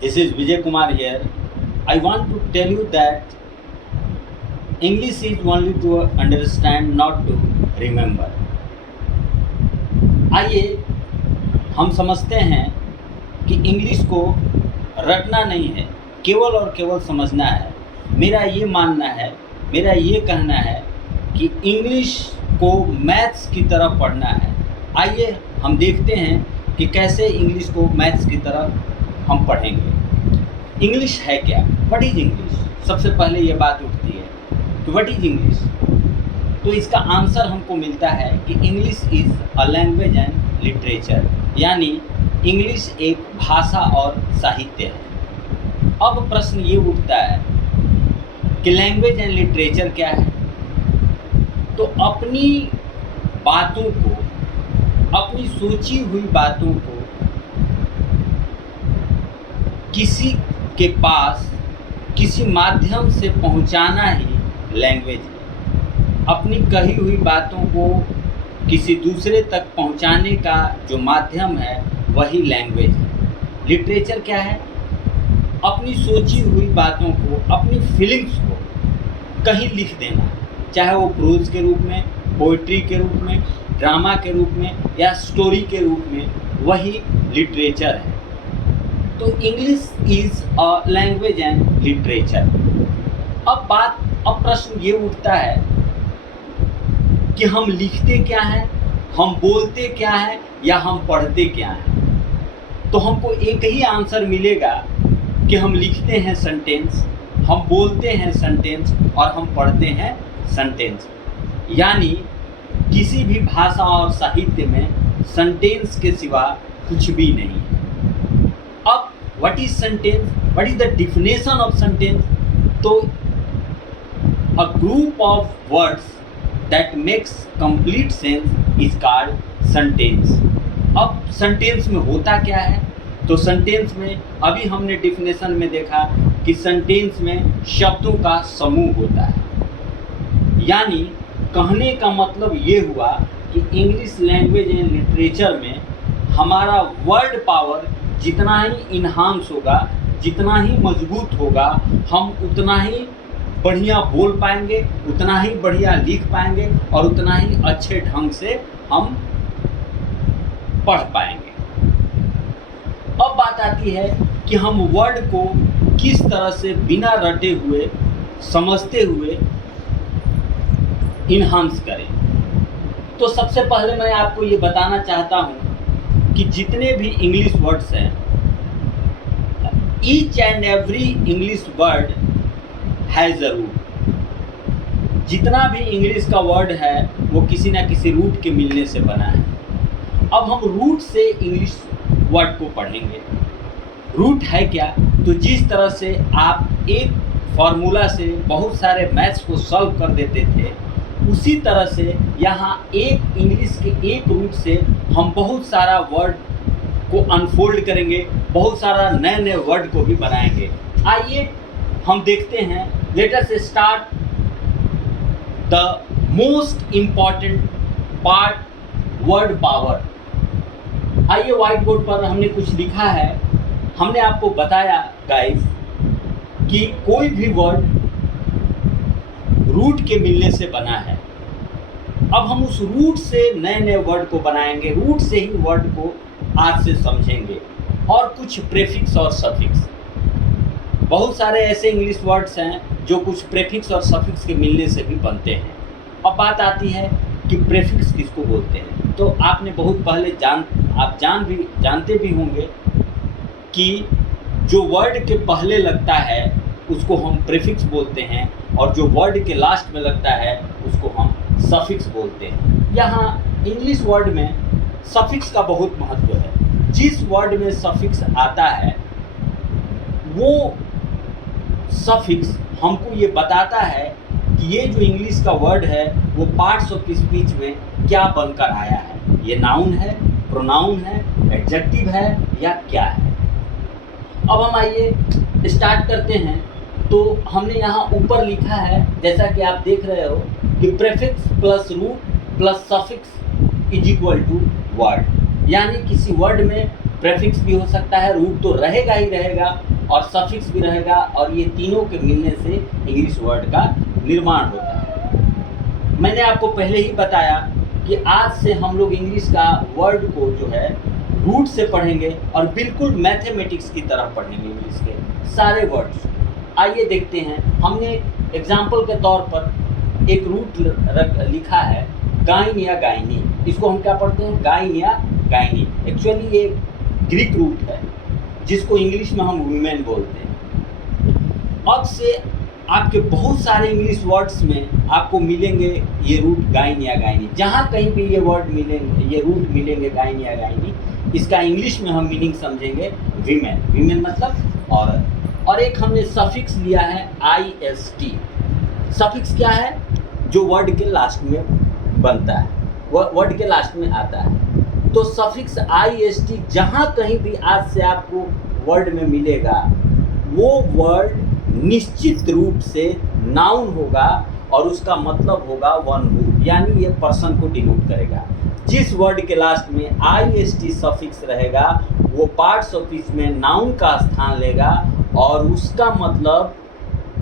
This is Vijay Kumar here. I want to tell you that English is only to understand, not to remember. आइए हम समझते हैं कि English को रटना नहीं है, केवल और केवल समझना है। मेरा ये मानना है, मेरा ये कहना है कि इंग्लिश को मैथ्स की तरह पढ़ना है। आइए हम देखते हैं कि कैसे इंग्लिश को मैथ्स की तरह हम पढ़ेंगे। इंग्लिश है क्या? What is English? सबसे पहले ये बात उठती है कि व्हाट इज़ इंग्लिश। तो इसका आंसर हमको मिलता है कि English is a language and literature, यानी इंग्लिश एक भाषा और साहित्य है। अब प्रश्न ये उठता है कि लैंग्वेज एंड लिटरेचर क्या है? तो अपनी बातों को, अपनी सोची हुई बातों को किसी के पास किसी माध्यम से पहुंचाना ही लैंग्वेज है। अपनी कही हुई बातों को किसी दूसरे तक पहुंचाने का जो माध्यम है वही लैंग्वेज है। लिटरेचर क्या है? अपनी सोची हुई बातों को, अपनी फीलिंग्स को कहीं लिख देना, चाहे वो प्रोज के रूप में, पोइट्री के रूप में, ड्रामा के रूप में या स्टोरी के रूप में, वही लिटरेचर है। तो English is a language and literature. अब प्रश्न ये उठता है कि हम लिखते क्या हैं, हम बोलते क्या हैं या हम पढ़ते क्या हैं? तो हमको एक ही आंसर मिलेगा कि हम लिखते हैं सेंटेंस, हम बोलते हैं सेंटेंस और हम पढ़ते हैं सेंटेंस। यानी किसी भी भाषा और साहित्य में सेंटेंस के सिवा कुछ भी नहीं है। अब what is sentence? What is the definition of sentence? तो a group of words that makes complete sense is called sentence. अब सेंटेंस में होता क्या है? तो सेंटेंस में अभी हमने डिफिनेशन में देखा कि सेंटेंस में शब्दों का समूह होता है। यानी कहने का मतलब ये हुआ कि इंग्लिश लैंग्वेज एंड लिटरेचर में हमारा वर्ड पावर जितना ही इन्हांस होगा, जितना ही मजबूत होगा, हम उतना ही बढ़िया बोल पाएंगे, उतना ही बढ़िया लिख पाएंगे और उतना ही अच्छे ढंग से हम पढ़ पाएंगे। अब बात आती है कि हम वर्ड को किस तरह से बिना रटे हुए, समझते हुए इन्हांस करें। तो सबसे पहले मैं आपको ये बताना चाहता हूँ कि जितने भी इंग्लिश वर्ड्स हैं, each and every English word has a root. जितना भी इंग्लिश का वर्ड है वो किसी ना किसी रूट के मिलने से बना है। अब हम रूट से इंग्लिश वर्ड को पढ़ेंगे। रूट है क्या? तो जिस तरह से आप एक फार्मूला से बहुत सारे मैथ्स को सॉल्व कर देते थे, उसी तरह से यहाँ एक इंग्लिश के एक रूट से हम बहुत सारा वर्ड को अनफोल्ड करेंगे, बहुत सारा नए नए वर्ड को भी बनाएंगे। आइए हम देखते हैं। Let us start the most important part, word power. आइए व्हाइट बोर्ड पर हमने कुछ लिखा है। हमने आपको बताया गाइस कि कोई भी वर्ड रूट के मिलने से बना है। अब हम उस रूट से नए नए वर्ड को बनाएंगे, रूट से ही वर्ड को आज से समझेंगे। और कुछ प्रेफिक्स और सफिक्स, बहुत सारे ऐसे इंग्लिश वर्ड्स हैं जो कुछ प्रेफिक्स और सफिक्स के मिलने से भी बनते हैं। अब बात आती है कि प्रेफिक्स किसको बोलते हैं। तो आपने बहुत पहले जानते भी होंगे कि जो वर्ड के पहले लगता है उसको हम प्रीफिक्स बोलते हैं और जो वर्ड के लास्ट में लगता है उसको हम सफिक्स बोलते हैं। यहाँ इंग्लिश वर्ड में सफिक्स का बहुत महत्व है। जिस वर्ड में सफिक्स आता है वो सफिक्स हमको ये बताता है कि ये जो इंग्लिश का वर्ड है वो पार्ट्स ऑफ स्पीच में क्या बनकर आया है। ये नाउन है, प्रोनाउन है, एडजेक्टिव है या क्या है। अब हम आइए स्टार्ट करते हैं। तो हमने यहाँ ऊपर लिखा है, जैसा कि आप देख रहे हो, कि prefix plus root plus suffix is equal to word. यानी किसी वर्ड में प्रेफिक्स भी हो सकता है, रूट तो रहेगा ही रहेगा और सफिक्स भी रहेगा, और ये तीनों के मिलने से इंग्लिश वर्ड का निर्माण होता है। मैंने आपको पहले ही बताया कि आज से हम लोग इंग्लिश का वर्ड को जो है रूट से पढ़ेंगे और बिल्कुल मैथमेटिक्स की तरह पढ़ेंगे इंग्लिश के सारे वर्ड्स। आइए देखते हैं, हमने एग्जाम्पल के तौर पर एक रूट लिखा है गाइन या गाइनी। इसको हम क्या पढ़ते हैं? गाइन या गाइनी। एक्चुअली ये ग्रीक रूट है जिसको इंग्लिश में हम वुमेन बोलते हैं। अब से आपके बहुत सारे इंग्लिश वर्ड्स में आपको मिलेंगे ये रूट गाइन या गाइनी। जहाँ कहीं भी ये वर्ड मिलेंगे, ये रूट मिलेंगे गाइन या गाइनी, इसका इंग्लिश में हम मीनिंग समझेंगे वीमेन। वीमेन मतलब औरत। और एक हमने सफिक्स लिया है IST। सफिक्स क्या है? जो वर्ड के लास्ट में बनता है, वर्ड के लास्ट में आता है। तो सफिक्स IST जहाँ कहीं भी आज से आपको वर्ड में मिलेगा, वो वर्ड निश्चित रूप से नाउन होगा और उसका मतलब होगा वन हू, यानी ये पर्सन को डिनोट करेगा। जिस वर्ड के लास्ट में IST सफिक्स रहेगा वो पार्ट्स ऑफ स्पीच में नाउन का स्थान लेगा और उसका मतलब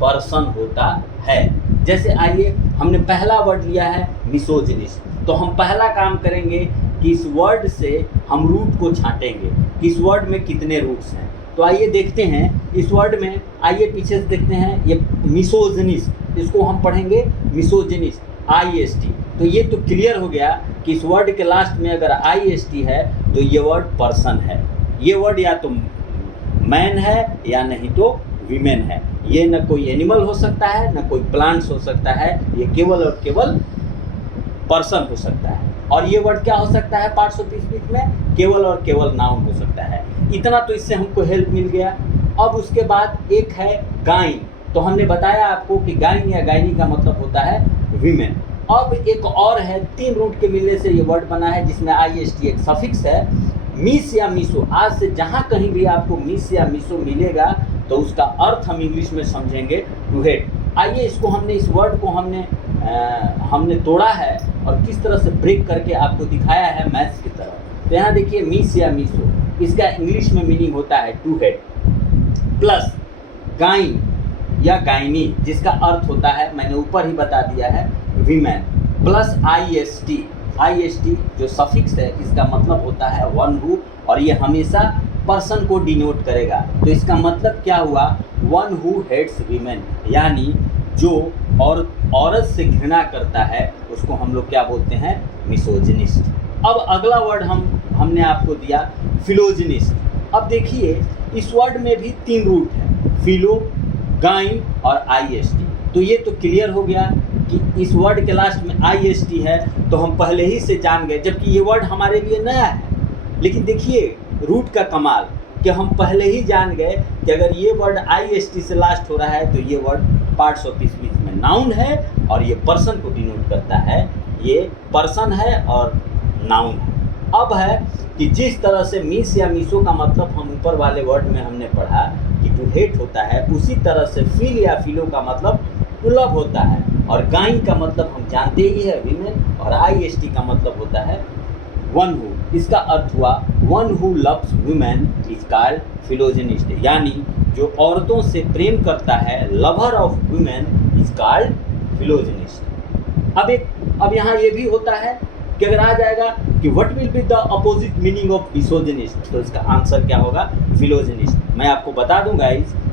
पर्सन होता है। जैसे आइए, हमने पहला वर्ड लिया है मिसोजिनिस्ट, तो हम पहला काम करेंगे कि इस वर्ड से हम रूट को छांटेंगे कि इस वर्ड में कितने रूट्स हैं। तो आइए देखते हैं इस वर्ड में, आइए पीछे से देखते हैं। ये मिसोजिनिस्ट, इसको हम पढ़ेंगे मिसोजिनिस्ट IST। तो ये तो क्लियर हो गया कि इस वर्ड के लास्ट में अगर IST है तो ये वर्ड पर्सन है। ये वर्ड या तो मैन है या नहीं तो वीमेन है। ये न कोई एनिमल हो सकता है, न कोई प्लांट्स हो सकता है, ये केवल और केवल पर्सन हो सकता है। और ये वर्ड क्या हो सकता है पार्ट्स ऑफ स्पीच में? केवल और केवल नाउन हो सकता है। इतना तो इससे हमको हेल्प मिल गया। अब उसके बाद एक है गाइन। तो हमने बताया आपको कि गाइन या गाइनी का मतलब होता है वीमेन। अब एक और है, 3 रूट के मिलने से ये वर्ड बना है जिसमें IST एक सफिक्स है, मिस या मिसो। आज से जहाँ कहीं भी आपको मिस या मिसो मिलेगा तो उसका अर्थ हम इंग्लिश में समझेंगे टू हेट। आइए इसको हमने, इस वर्ड को हमने तोड़ा है और किस तरह से ब्रेक करके आपको दिखाया है मैथ्स की तरह। तो यहाँ देखिए, मिस या मिसो, इसका इंग्लिश में मीनिंग होता है टू हेड, प्लस गाइन या गाइनी जिसका अर्थ होता है, मैंने ऊपर ही बता दिया है, वीमेन, प्लस IST जो सफिक्स है इसका मतलब होता है वन हू, और ये हमेशा पर्सन को डिनोट करेगा। तो इसका मतलब क्या हुआ? वन हू हेट्स वीमेन, यानी जो औरत से घृणा करता है उसको हम लोग क्या बोलते हैं? मिसोजिनिस्ट। अब अगला वर्ड हमने आपको दिया फिलोजिनिस्ट। अब देखिए इस वर्ड में भी 3 रूट है, फिलो, गाइन और IST। तो ये तो क्लियर हो गया कि इस वर्ड के लास्ट में IST है, तो हम पहले ही से जान गए, जबकि ये वर्ड हमारे लिए नया है। लेकिन देखिए रूट का कमाल कि हम पहले ही जान गए कि अगर ये वर्ड IST से लास्ट हो रहा है तो ये वर्ड पार्ट्स ऑफ स्पीच में नाउन है और ये पर्सन को डिनोट करता है। ये पर्सन है और नाउन है। अब है कि जिस तरह से मिस या मिसो का मतलब हम ऊपर वाले वर्ड में हमने पढ़ा कि टू हेट होता है, उसी तरह से फिल या फिलो का मतलब टू लव होता है, और गाइन का मतलब हम जानते ही है वीमेन, और IST का मतलब होता है वन हू। इसका अर्थ हुआ one who loves women is called फिलोजिनिस्ट, यानी जो औरतों से प्रेम करता है, lover of women is called फिलोजिनिस्ट। अब यहाँ ये भी होता है कि अगर आ जाएगा कि what will be the opposite meaning of misogynist, तो इसका आंसर क्या होगा? फिलोजिनिस्ट। मैं आपको बता दूंगा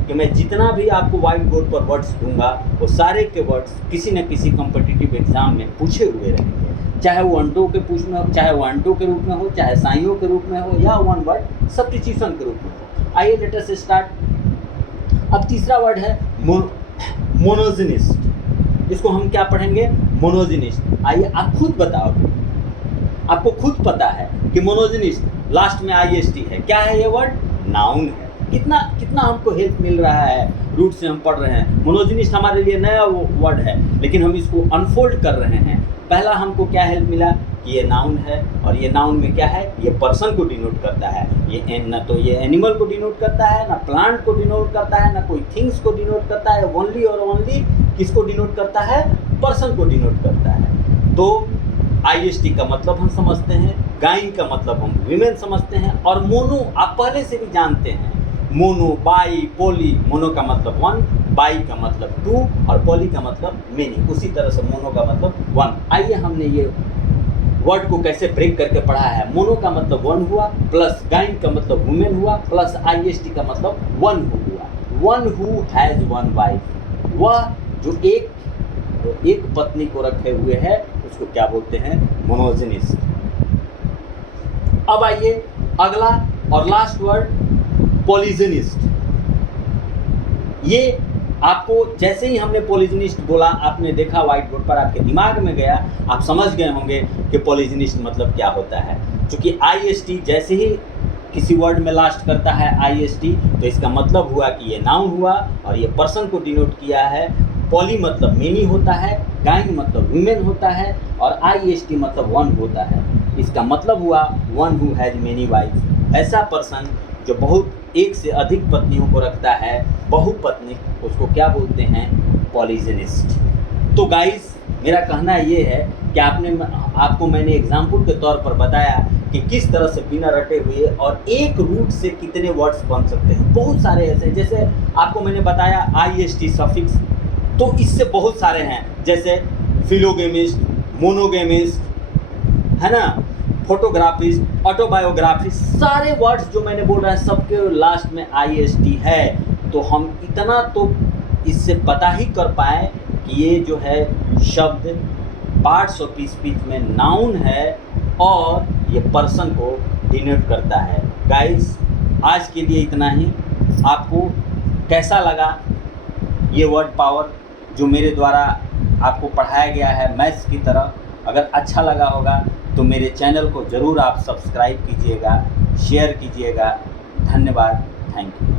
कि मैं जितना भी आपको व्हाइट बोर्ड पर वर्ड्स दूंगा वो सारे के वर्ड्स किसी न किसी कॉम्पिटिटिव एग्जाम में पूछे हुए रहेंगे, चाहे वो अंटो के पूछ में हो, चाहे वो अंटो के रूप में हो, चाहे साइयों के रूप में हो, या वन वर्ड सब्स्टिट्यूशन के रूप में हो। आइए लेट अस स्टार्ट। अब तीसरा वर्ड है मोनोजिनिस्ट। इसको हम क्या पढ़ेंगे? मोनोजिनिस्ट। आइए आप खुद बताओगे, आपको खुद पता है कि मोनोजिनिस्ट लास्ट में IST है। क्या है ये वर्ड? नाउन है। कितना हमको हेल्प मिल रहा है, रूट से हम पढ़ रहे हैं। मोनोजिनिस्ट हमारे लिए नया वर्ड है, लेकिन हम इसको अनफोल्ड कर रहे हैं। पहला हमको क्या हेल्प मिला कि ये नाउन है, और ये नाउन में क्या है? ये पर्सन को डिनोट करता है। ये न तो ये एनिमल को डिनोट करता है, ना प्लांट को डिनोट करता है, ना कोई थिंग्स को डिनोट करता है। ओनली और ओनली किसको डिनोट करता है? पर्सन को डिनोट करता है। तो IST का मतलब हम समझते हैं, गाइन का मतलब हम वीमेन समझते हैं, और मोनो आप पहले से भी जानते हैं। Mono, by, poli. मोनो का मतलब 1, बाई का मतलब 2 और पोली का मतलब मेनी। उसी तरह से मोनो का मतलब 1। आइए हमने ये वर्ड को कैसे ब्रेक करके पढ़ा है। मोनो का मतलब 1 हुआ, प्लस गाइन का मतलब वुमेन हुआ, प्लस IST का मतलब 1 हुआ। 1 हु हैज़ 1 वाइफ, वह जो एक पत्नी को रखे हुए है उसको क्या बोलते हैं? मोनोजिनिस्ट। अब आइए अगला और लास्ट वर्ड, पॉलीजिनिस्ट। ये आपको जैसे ही हमने पॉलीजिनिस्ट बोला, आपने देखा व्हाइट बोर्ड पर, आपके दिमाग में गया, आप समझ गए होंगे कि पॉलीजिनिस्ट मतलब क्या होता है। क्योंकि IST जैसे ही किसी वर्ड में लास्ट करता है IST, तो इसका मतलब हुआ कि ये नाउन हुआ और ये पर्सन को डिनोट किया है। पॉली मतलब मेनी होता है, गाइन मतलब वुमेन होता है, और IST मतलब 1 होता है। इसका मतलब हुआ 1 हु हैज़ मेनी वाइफ। ऐसा पर्सन जो बहुत एक से अधिक पत्नियों को रखता है, बहुपत्नी, उसको क्या बोलते हैं? पॉलीजिनिस्ट। तो गाइस, मेरा कहना ये है कि आपको मैंने एग्जाम्पल के तौर पर बताया कि किस तरह से बिना रटे हुए और एक रूट से कितने वर्ड्स बन सकते हैं। बहुत सारे ऐसे, जैसे आपको मैंने बताया IST सफिक्स, तो इससे बहुत सारे हैं, जैसे फिलोगेमिस्ट, मोनोगेमिस्ट, है ना, फोटोग्राफिस्ट, ऑटोबायोग्राफिस्ट, सारे वर्ड्स जो मैंने बोल रहा है सबके लास्ट में IST है। तो हम इतना तो इससे पता ही कर पाए कि ये जो है शब्द पार्ट्स ऑफ स्पीच में नाउन है और ये पर्सन को डिनोट करता है। गाइस, आज के लिए इतना ही। आपको कैसा लगा ये वर्ड पावर जो मेरे द्वारा आपको पढ़ाया गया है मैथ्स की तरह? अगर अच्छा लगा होगा तो मेरे चैनल को ज़रूर आप सब्सक्राइब कीजिएगा, शेयर कीजिएगा। धन्यवाद, थैंक यू।